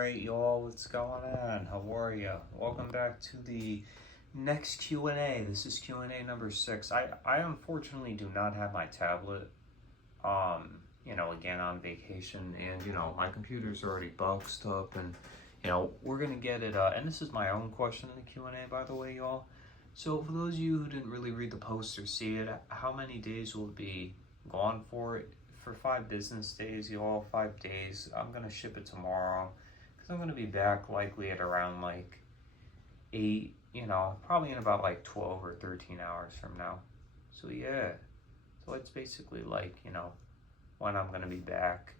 Alright, y'all, what's going on? How are you? Welcome back to the next Q&A. This is Q&A number 6. I unfortunately do not have my tablet. Again, on vacation, and, my computer's already boxed up, and, we're gonna get it, and this is my own question in the Q&A, by the way, y'all. So, for those of you who didn't really read the post or see it, how many days will it be gone for? For 5 business days, y'all, 5 days. I'm gonna ship it tomorrow, because I'm gonna be back likely at around, like, 8, probably in about, like, 12 or 13 hours from now. So, yeah. So, it's basically, like, when I'm gonna be back,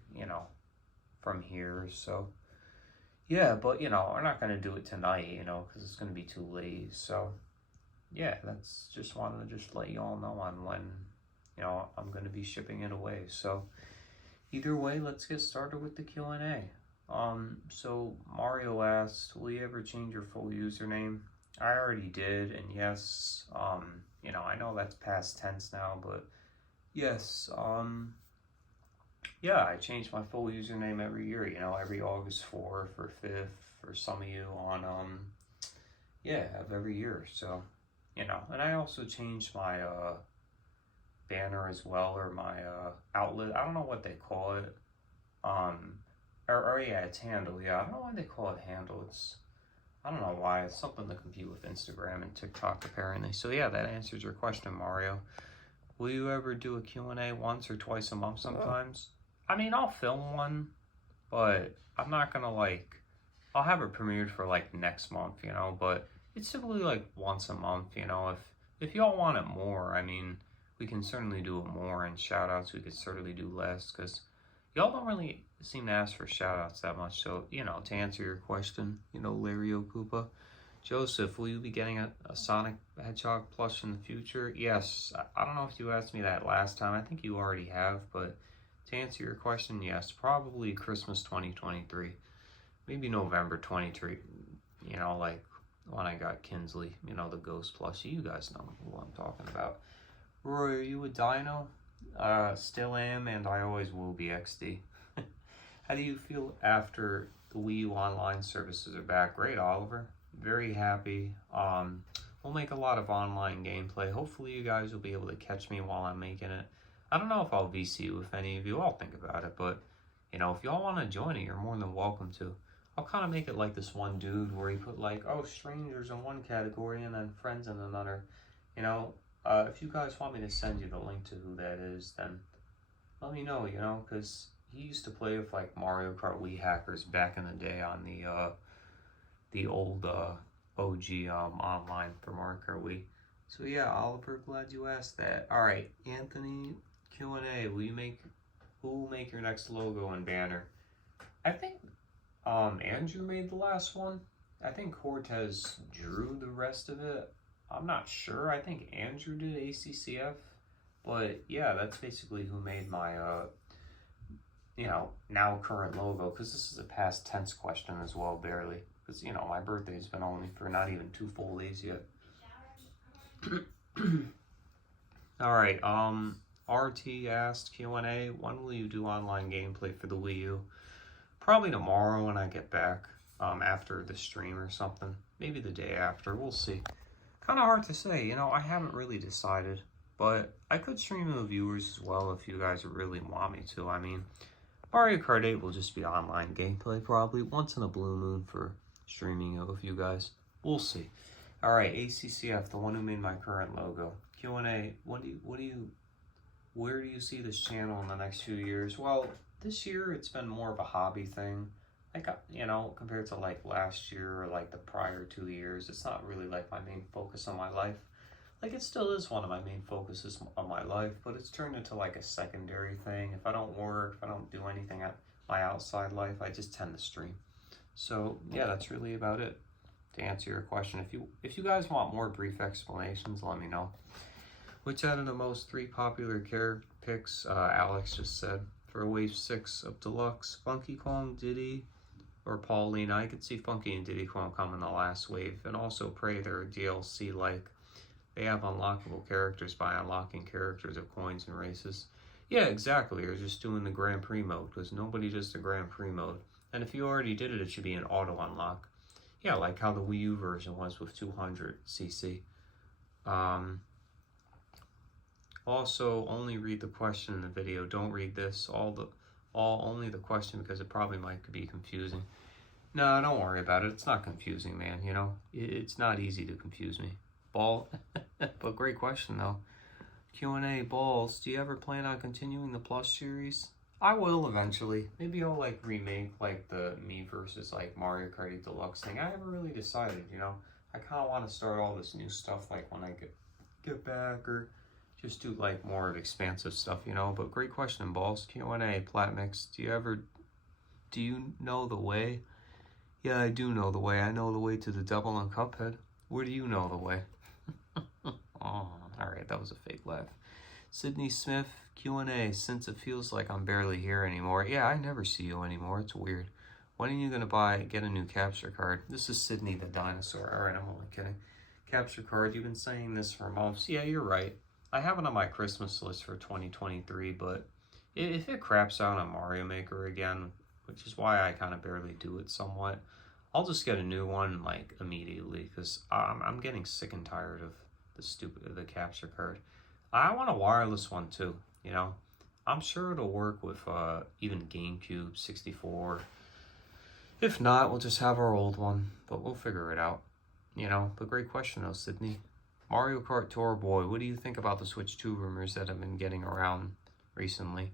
from here. So, yeah, but, we're not gonna do it tonight, because it's gonna be too late. So, yeah, that's just wanted to just let y'all know on when, I'm gonna be shipping it away. So, either way, let's get started with the Q&A. So Mario asked, will you ever change your full username? I already did, and yes, I know that's past tense now, but yes, yeah, I change my full username every year, every August 4th or 5th for some of you on, of every year. So, and I also changed my, banner as well, or my, outlet. I don't know what they call it. Yeah, it's handle. Yeah, I don't know why they call it handle. I don't know why. It's something to compete with Instagram and TikTok, apparently. So, yeah, that answers your question, Mario. Will you ever do a Q&A once or twice a month sometimes? I mean, I'll film one, but I'm not going to, I'll have it premiered for, next month, but it's typically, once a month, if y'all want it more, I mean, we can certainly do it more, and shout-outs we could certainly do less, because y'all don't really seem to ask for shout-outs that much. So, to answer your question, Larry Okupa, Joseph, will you be getting a Sonic Hedgehog plush in the future? Yes. I don't know if you asked me that last time. I think you already have, but to answer your question, yes, probably Christmas 2023. Maybe November 23, when I got Kinsley, the Ghost plushie. You guys know who I'm talking about. Roy, are you a dino? Still am, and I always will be, XD. How do you feel after the Wii U online services are back? Great, Oliver. Very happy. We'll make a lot of online gameplay. Hopefully you guys will be able to catch me while I'm making it. I don't know if I'll VC you with any of you. I'll think about it, but, if y'all want to join it, you're more than welcome to. I'll kind of make it like this one dude where he put, strangers in one category and then friends in another. If you guys want me to send you the link to who that is, then let me know, because he used to play with, Mario Kart Wii hackers back in the day on the old, OG, online for Mario Kart Wii. So, yeah, Oliver, glad you asked that. All right, Anthony, Q&A, who will make your next logo and banner? I think, Andrew made the last one. I think Cortez drew the rest of it. I'm not sure. I think Andrew did ACCF, but yeah, that's basically who made my, now current logo, because this is a past tense question as well, barely, because, my birthday's been only for not even 2 full days yet. All right, RT asked Q&A, when will you do online gameplay for the Wii U? Probably tomorrow when I get back, after the stream or something. Maybe the day after, we'll see. Kind of hard to say, I haven't really decided, but I could stream to viewers as well if you guys really want me to. I mean, Mario Kart 8 will just be online gameplay probably once in a blue moon for streaming with you guys. We'll see. All right, ACCF, the one who made my current logo. Q&A, where do you see this channel in the next few years? Well, this year it's been more of a hobby thing. Compared to last year or the prior 2 years, it's not really my main focus on my life. It still is one of my main focuses of my life, but it's turned into a secondary thing. If I don't work, if I don't do anything at my outside life, I just tend to stream. So yeah, that's really about it. To answer your question, if you guys want more brief explanations, let me know. Which out of the most 3 popular character picks, Alex just said, for Wave 6 of Deluxe, Funky Kong, Diddy, or Paulina? I could see Funky and Diddy Kong come in the last wave, and also pray they're DLC they have unlockable characters by unlocking characters of coins and races. Yeah, exactly, or just doing the Grand Prix mode, because nobody does the Grand Prix mode. And if you already did it, it should be an auto unlock. Yeah, like how the Wii U version was with 200cc. Also, only read the question in the video. Don't read this. Only the question, because it probably might be confusing. No, don't worry about it. It's not confusing, man. You know, it's not easy to confuse me. Ball, but great question though. Q&A, Balls. Do you ever plan on continuing the Plus series? I will eventually. Maybe I'll like remake like the me versus like Mario Kart Deluxe thing. I haven't really decided. You know, I kind of want to start all this new stuff like when I get back, or just do like more expansive stuff, you know. But great question, Balls. Q&A, Platmix. Do you know the way? Yeah, I do know the way. I know the way to the Devil and Cuphead. Where do you know the way? Oh, alright, that was a fake laugh. Sydney Smith, Q&A. Since it feels like I'm barely here anymore. Yeah, I never see you anymore. It's weird. When are you going to get a new capture card? This is Sydney the dinosaur. Alright, I'm only kidding. Capture card, you've been saying this for months. Yeah, you're right. I have it on my Christmas list for 2023, but if it craps out on Mario Maker again, which is why I kind of barely do it somewhat, I'll just get a new one like immediately, because I'm getting sick and tired of the capture card. I want a wireless one too, you know. I'm sure it'll work with even GameCube, 64. If not, we'll just have our old one, but we'll figure it out, you know. But great question though, Sydney. Mario Kart Tour Boy, what do you think about the Switch 2 rumors that have been getting around recently?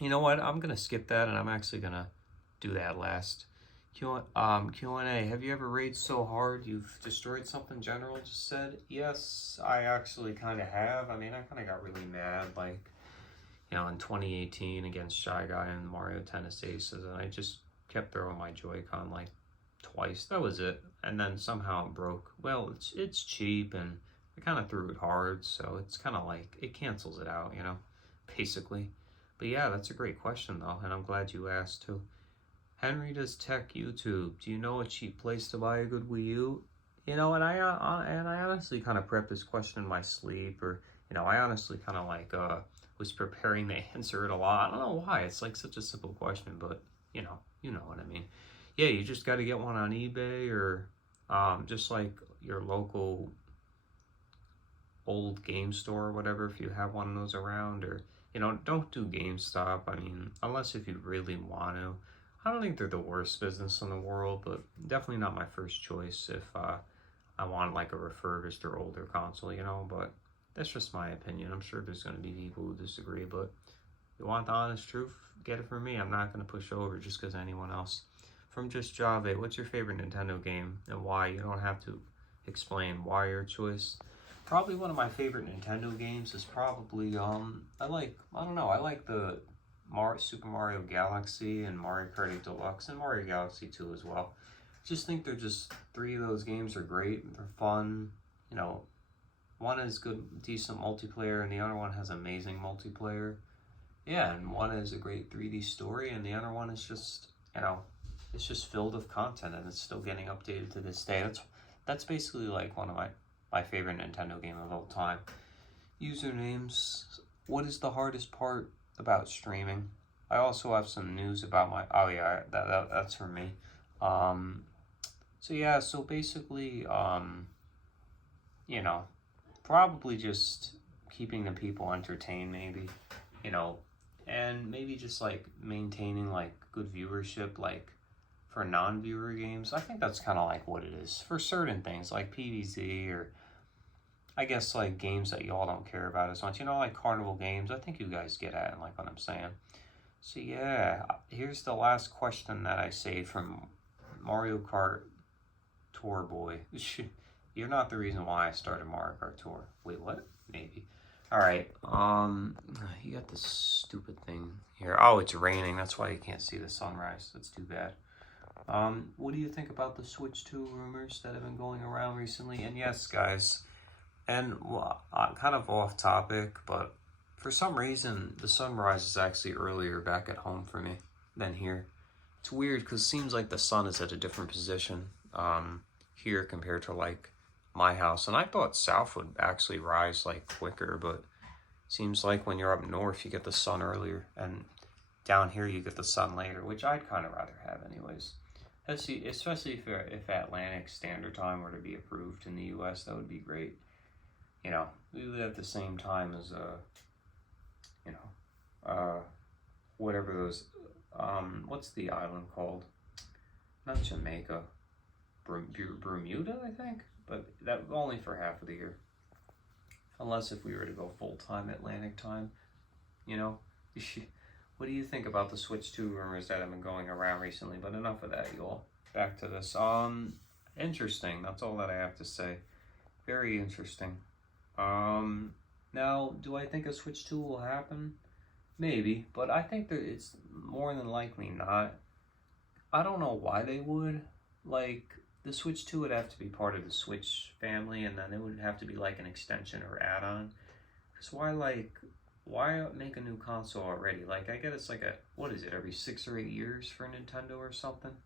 You know what? I'm going to skip that, and I'm actually going to do that last. Q&A, have you ever raged so hard you've destroyed something? General just said. Yes, I actually kind of have. I mean, I kind of got really mad, like, you know, in 2018 against Shy Guy and Mario Tennis Aces, and I just kept throwing my Joy-Con, like, twice. That was it. And then somehow it broke. Well, it's cheap, and I kind of threw it hard, so it's kind of like, it cancels it out, you know, basically. But yeah, that's a great question, though, and I'm glad you asked, too. Henry does Tech YouTube. Do you know a cheap place to buy a good Wii U? You know, and I honestly kind of prepped this question in my sleep, or, you know, I honestly kind of like was preparing to answer it a lot. I don't know why. It's like such a simple question, but, you know what I mean. Yeah, you just got to get one on eBay, or just like your local old game store or whatever, if you have one of those around. Or, you know, don't do GameStop. I mean, unless if you really want to. I don't think they're the worst business in the world, but definitely not my first choice if I want like a refurbished or older console, you know. But that's just my opinion. I'm sure there's going to be people who disagree, but if you want the honest truth, get it from me. I'm not going to push over just because anyone else. From Just Java, what's your favorite Nintendo game and why? You don't have to explain why your choice. Probably one of my favorite Nintendo games is probably I like the Super Mario Galaxy and Mario Kart 8 Deluxe and Mario Galaxy 2 as well. Just think they're just, three of those games are great. They're fun. You know, one is good, decent multiplayer, and the other one has amazing multiplayer. Yeah, and one is a great 3D story, and the other one is just, you know, it's just filled with content, and it's still getting updated to this day. That's basically like one of my favorite Nintendo game of all time. Usernames. What is the hardest part about streaming? I also have some news about my, oh yeah, that's for me. So yeah, so basically, you know, probably just keeping the people entertained, maybe, you know, and maybe just like maintaining like good viewership, like for non-viewer games. I think that's kind of like what it is for certain things like PvZ, or I guess like games that y'all don't care about as much, you know, like carnival games. I think you guys get at it, like what I'm saying. So yeah, here's the last question that I saved from Mario Kart Tour Boy. You're not the reason why I started Mario Kart Tour. Wait, what? Maybe. All right. You got this stupid thing here. Oh, it's raining. That's why you can't see the sunrise. That's too bad. What do you think about the Switch 2 rumors that have been going around recently? And yes, guys, and kind of off topic, but for some reason, the sunrise is actually earlier back at home for me than here. It's weird because it seems like the sun is at a different position here compared to like my house. And I thought south would actually rise like quicker, but seems like when you're up north, you get the sun earlier. And down here you get the sun later, which I'd kind of rather have anyways. Especially if Atlantic Standard Time were to be approved in the U.S., that would be great. You know, we would have the same time as whatever those what's the island called? Not Jamaica, Bermuda, I think, but that only for half of the year. Unless if we were to go full-time Atlantic time, you know. What do you think about the Switch 2 rumors that have been going around recently? But enough of that, y'all. Back to this. Interesting. That's all that I have to say. Very interesting. Now, do I think a Switch 2 will happen? Maybe, but I think that it's more than likely not. I don't know why they would. Like, the Switch 2 would have to be part of the Switch family, and then it would have to be like an extension or add-on. Because why make a new console already? Like, I get it's like what is it, every 6 or 8 years for Nintendo or something?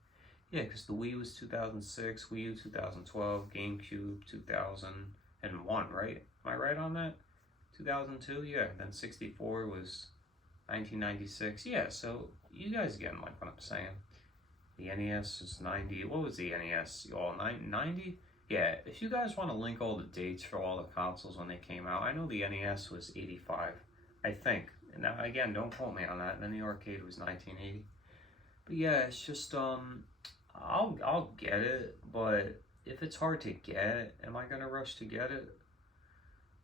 Yeah, because the Wii was 2006, Wii U 2012, GameCube 2001, right? Am I right on that? 2002? Yeah, then 64 was 1996. Yeah, so you guys getting like what I'm saying. The NES is 90. What was the NES? Y'all, 90? Yeah, if you guys want to link all the dates for all the consoles when they came out, I know the NES was 85. I think. Now, again, don't quote me on that. Then the arcade was 1980. But yeah, it's just, I'll get it, but if it's hard to get, am I gonna rush to get it?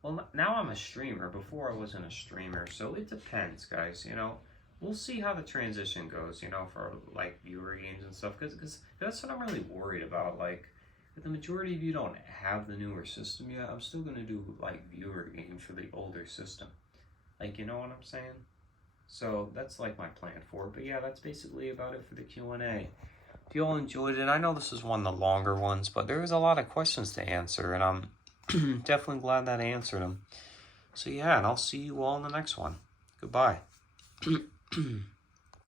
Well, now I'm a streamer. Before I wasn't a streamer, so it depends, guys, you know. We'll see how the transition goes, you know, for, like, viewer games and stuff, because that's what I'm really worried about. Like, if the majority of you don't have the newer system yet, I'm still gonna do, like, viewer games for the older system. Like, you know what I'm saying? So that's like my plan for it. But yeah, that's basically about it for the Q&A. If you all enjoyed it, I know this is one of the longer ones, but there was a lot of questions to answer, and I'm definitely glad that I answered them. So yeah, and I'll see you all in the next one. Goodbye.